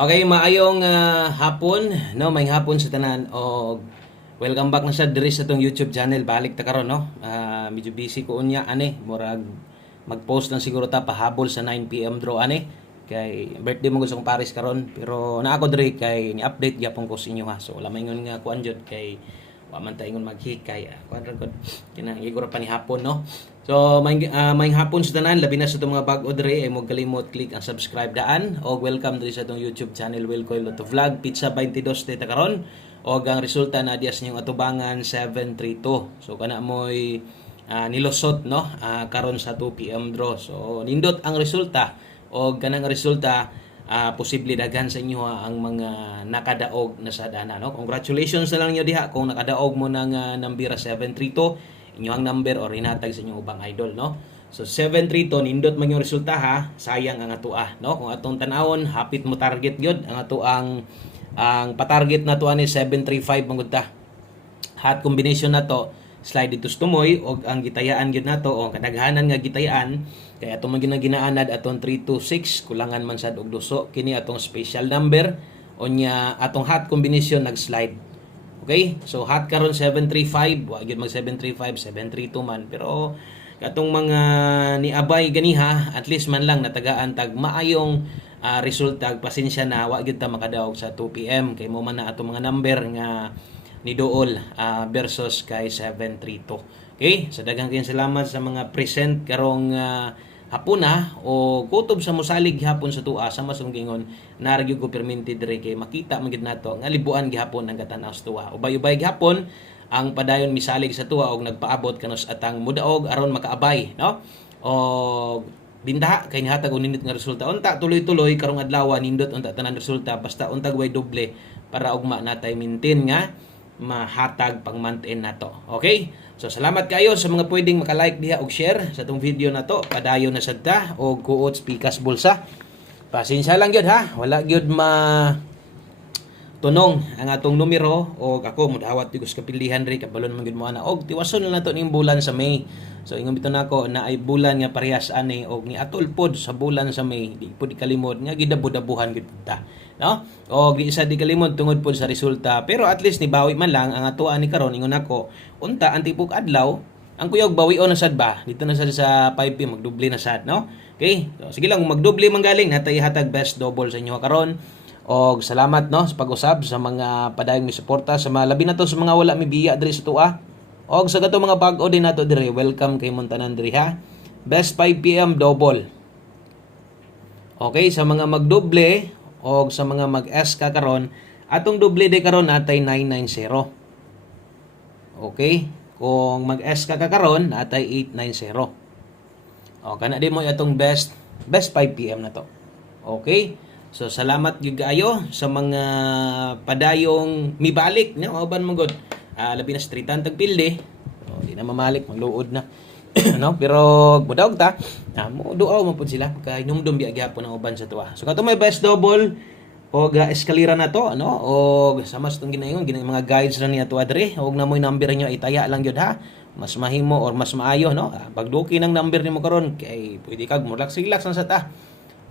Okay, maayong hapon, no? May hapon sa tanan o welcome back na sa diri sa tong YouTube channel. Balik ta karon, no? Medyo busy ko unya ani, murag mag-post lang siguro ta pahabol sa 9 PM draw ani. Kay birthday mo gusto kong Paris karon, pero na ako diri kay ni-update gyapon ko sa inyo ha. So lamay ngon nga kuan jud kay wa man ta ingon maghikay. Kuan ra gud kinang iguro pa ni hapon, no? So, may hapon sa tanan, labi na sa itong mga bag-o diri, ay mo kalimot click ang subscribe daan, o welcome diri sa itong YouTube channel, Will Coil Lotto Vlog, Pizza 22 dito karon, o ang resulta na dias niyong atubangan, 732. So, kana mo'y nilosot, no, karon sa 2 PM draw. So, nindot ang resulta, o kanang resulta, posible daghan sa inyo ang mga nakadaog na sa dana, no? Congratulations na lang niyo diha kung nakadaog mo ng nambira 732, inyong number or hinatag sa inyong ubang idol, no? So 732 nindot man yung resulta ha, sayang ang atua, no? Kung atong tanawon, hapit mo target gyud ang ato ang patarget na to ani 735 mangud ta. Hot combination na to, slide dito tumoy og ang gitayaan gyud nato o kadaghanan nga gitayaan kay atong man ginaanad atong 326 kulangan man sad og duso kini atong special number onya atong hot combination nag-slide. Okay? So hot karon 735, wa gyud mag 735, 732 man. Pero katong mga niabay ganiha, at least man lang natagaan tag maayong resulta, pasensya na wa gyud ta makadaog sa 2 PM kay mo man na atong mga number nga ni Dool versus kay 732. Okay? So daghang salamat sa mga present karong hapuna o kutob sa mosalig gihapon sa tua sa masong gingon naragyo ko perminted diri kay makita man gid nato nga libuan gihapon ang katanaw sa tua ubay-ubay gihapon ang padayon misalig sa tua og nagpaabot kanos atang mudaog aron makaabay, no? O bindaha kay nihatag og nindot nga resulta unta tuloy-tuloy karong adlaw nindot unta tanan resulta basta untag way doble para ugma natay maintain nga mahatag pang month end nato. Okay? So salamat kayo sa mga pwedeng maka-like diha og share sa tong video na to. Padayon na sad ta og kuot pikas bulsa. Pasensya lang gyud ha. Wala gyud tunong ang atong numero og ako modawat gyud sa kapilihan ri kabalon man gyud mo ana og tiwason na nato ning bulan sa May. So ingon bitaw nako na ay bulan nga parehas ani og ni atol pod sa bulan sa May. Di pod kalimot nga gidabud-dabuhan gyud ta, no? O di isa di kalimot tungod pod sa resulta. Pero at least nibawi man lang ang atuan ni karon ingon nako. Unta ang tipok adlaw ang kuyog bawi-on na sad ba dito na sad sa 5 PM magdoble na sad, no? Okay? So sige lang magdoble man galing natay hatag best double sa inyo karon. Og salamat, no, sa pag-usab sa mga padayong mi suporta sa mga labi na to sa mga wala mi biya diri sa tua. Og sa gato mga bag-o din nato diri, welcome kay Montanan diri ha. Best 5 PM double. Okay, sa mga magdoble og sa mga mag-S ka karon, atong doble day karon natay 990. Okay? Kung mag-S ka karon natay 890. O kana di mo atong best 5 PM na to. Okay? So salamat gyud kaayo sa mga padayong mibalik nya uban mo god. Labi na streetan tag pilde. O di na mamalik magluod na. No, pero budaog ta. Mo duaw man pud sila kay numdum biya gyapon ang uban sa tuwa. So kato may best double og eskalera na to, ano? Og sa mas tong ginaingon mga guides ra ni ato adre og namoy number nyo itaya lang gyud ha. Mas mahimo or mas maayo, no? Pagduki ng number nimo karon kay pwede kag relax lang sa ta.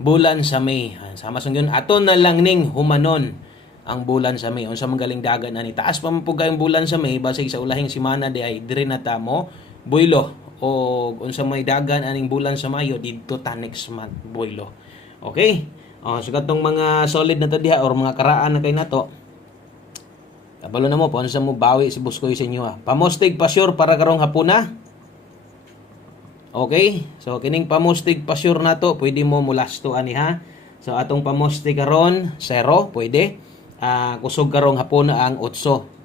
Bulan sa May. Sama sung yun. Ato na lang ning humanon ang bulan sa May. Unsa magaling dagan ani. Taas pa man po kayong bulan sa May. Basig sa ulahing simana di ay dire na ta mo. Builo. O unsa may dagan aning bulan sa Mayo dito ta next month. Builo. Okay? So katong mga solid na to diha or mga karaan na kay nato. Kabalo na mo. Unsa mo bawi si Buskoy sa inyo ha. Pamostig pa sure para karong hapuna. Okay? So kining pamustig pa sure na to, pwede mo mulasto ani ha. So atong pamustig karon 0, pwede. Kusog karong hapon na ang 8.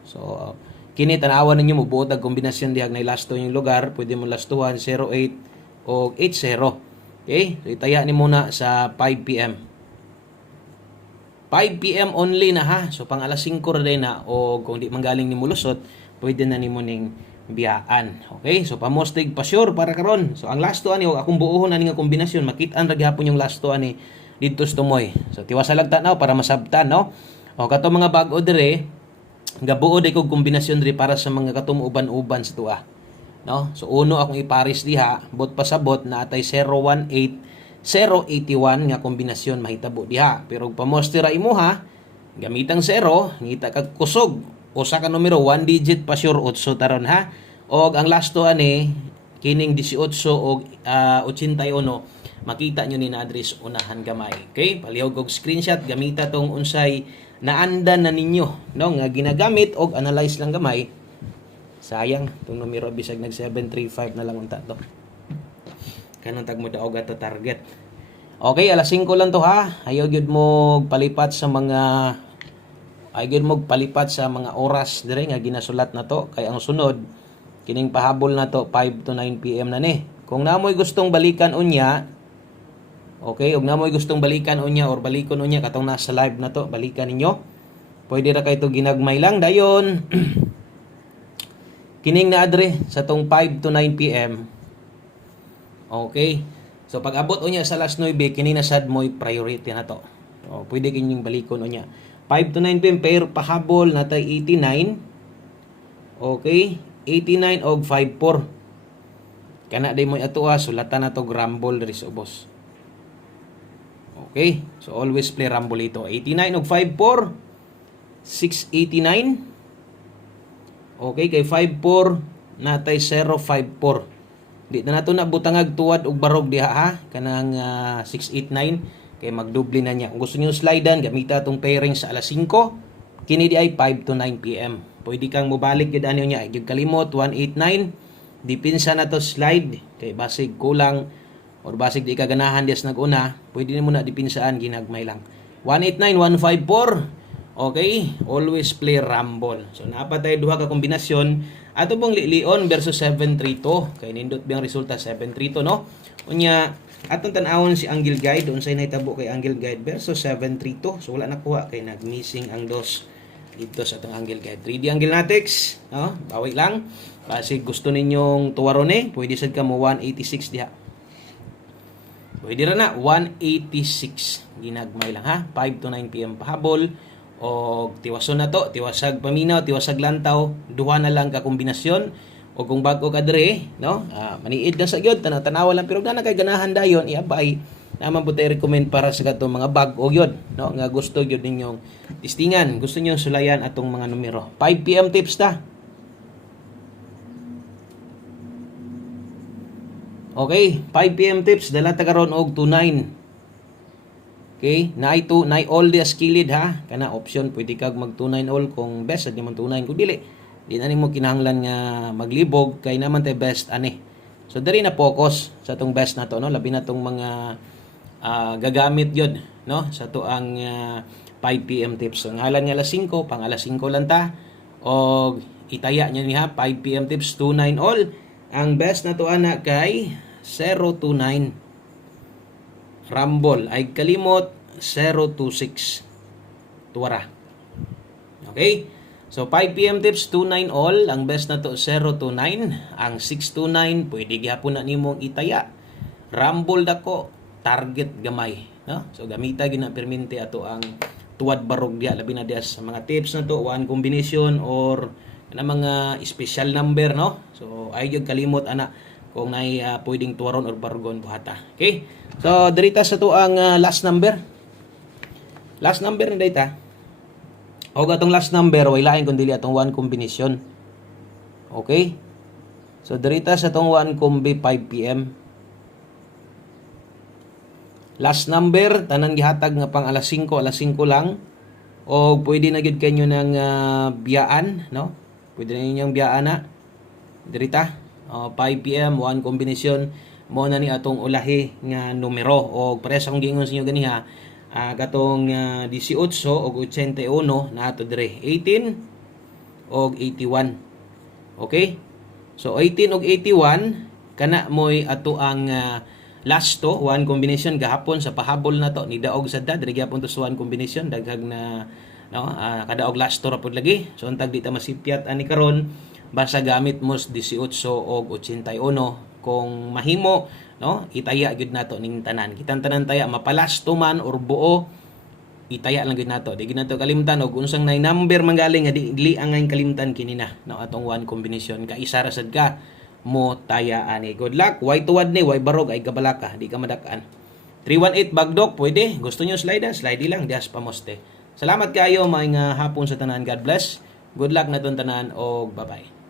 So kini tan-awan ninyo mo buot ang kombinasyon diha na lasto yung lugar, pwede mo lastuhan 08 o 80. Okay? So itaya ni muna sa 5 PM. 5 PM only na ha. So pang alas 5 ra day na o kung di manggaling ni mulusot, pwede na nimo ning biyaan. Okay? So pamostig pa sure para karon. So ang lasto ani og akong buohon ani nga kombinasyon makit-an ra gyapon yung lasto ani didto sa tumoy. So tiwasa lang tanaw para masabtan, no? O kato mga bag-o dire gabuo day kog kombinasyon dire para sa mga katum uban-uban sa tuwa. No? So uno akong iparis diha, bot pasabot na atay 018 081 nga kombinasyon mahitabo diha. Pero pamostira imuha gamitang 0 ngita kag kusog usa ka numero 1 digit pa sure 8 taron ha. Og ang last to ani kining 18 og 81 makita nyo ni na address unahan gamay. Okay? Palihog og screenshot gamita tong unsay naandan na ninyo no nga ginagamit og analyze lang gamay. Sayang tong numero bisag nag 735 na lang unta to. Kanang tag mo daog ato target. Okay, alas 5 lang to ha. Ayaw gyud mo palipat sa mga oras dire nga ginasulat na to kay ang sunod kining pahabol na to 5 to 9 PM na ni. Kung namoy gustong balikan unya, okay, ug namoy gustong balikan unya or balikon unya katong nasa live na to, balikan ninyo. Pwede ra kay to ginagmay lang dayon. Kining na adre sa tong 5 to 9 PM. Okay. So pag abot unya sa last 9 kini na sad moy priority na to. So, pwede kining balikon unya. 5 to 9 PM pair pahabol natay 89. Okay, 89 og 54. Kana day mo atoa sulatan na to rumble diri sa ubos. Okay, so always play rumble ito. 89 og 54 689. Okay, kay 54 natay 054. Di na nato na butangag tuwad og barog diha ha kanang 689 kay magdoble na niya. Kung gusto niyo slidean gamita tong pairing sa alas 5 kini di ay 5 to 9 PM. Pwede kang mobalik gid anyo niya. Gyud kalimot 189. Dipinsa na to slide kay basig kulang or basig di ka ganahan dias nag-una, pwede mo na dipinsaan ginagmay lang. 189 154. Okay, always play rumble. So napatay duha ka kombinasyon. Ato pong Leon versus 732. Kay nindot biyang resulta 732 no. Unya atong tan-awon si Angle Guide unsay nahitabo kay Angle Guide versus 732. So wala nakuha kay nag-missing ang dos dito sa atong Angle Guide. 3D Angle Natics, no? Bawi lang. Basi gusto ninyong tuwaron pwede sad ka mo 186 diha. Pwede ra na 186 ginagmay lang ha. 5 to 9 PM pahabol o tiwason na to, tiwasag paminaw, tiwasag lantaw, duha na lang ka kombinasyon o kung bago ka dire, no? Maniid na sa gyud tanaw lang pero na kay ganahan dayon iabay naman po tayo recommend para sa katong mga bag o yun, no? Nga gusto yun ninyong testingan. Gusto nyo sulayan atong mga numero. 5 PM tips ta. Okay, 5 PM tips. Dala ta karon og 29. Okay, naay all the skilled ha. Kana option, pwede kag mag 29 all kung best at naman 29 kung dili. Di na nimo kinahanglan nga maglibog kay naman tay best ani. So diri na focus sa tong best na to, no? Labi na tong mga gagamit yun no sa to ang 5 PM tips. So ngalan nga alas 5 pang alas 5 lang ta og itaya niya niha 5 PM tips 29 all. Ang best na to ana kay 029 rumble ay kalimot 026 tuwara. Okay, so 5 PM tips 29 all. Ang best na to 029. Ang 629 pwede gyapon na nimong itaya rumble dako target gamay, no? So gamita gina permente ato ang tuwad barog dia labi na dia sa mga tips na to, one combination or na mga special number, no? So ay gyud kalimot ana kung nay pwedeng tuwaron or barugon buhata. Okay? So dirita sa to ang last number. Last number ni data. Og atong last number way lain kun dili atong one combination. Okay? So dirita sa tong one combi 5 PM. Last number, tanan gihatag nga pang alas 5 lang. O pwede na gyud kanyo ng biyaan, no? Pwede na ninyong biyaan na. Dirita, 5 PM, one combination. Mo na ni atong ulahi nga numero. O pares akong giingon sa inyo ganiha, katong 18 o 81 na ato dire. 18 o 81. Okay? So 18 o 81, kana mo'y ato ang last to, one combination gahapon sa pahabol na to ni daog sa dad diri gyapon to sa one combination daghag na no kadaog last to ra pud lagi. So untag di ta masipyat ani karon basta gamit mo 18 og 81 kung mahimo, no, itaya gyud nato ning tanan. Kitang tanan taya mapalas to man or buo itaya lang gyud nato. Di gyud nato kalimtan og unsang nay number manggaling nga dili ang kalimtan kini na no atong one combination ka isa ra sad ka mo taya ani. Good luck. Way tuwad ni, way barog ay gabalaka, di ka madakaan. 318 Bagdok, pwede. Gusto nyo slide lang, dias pamoste. Salamat kayo, mga hapon sa tanan. God bless. Good luck na ton tanan, og bye-bye.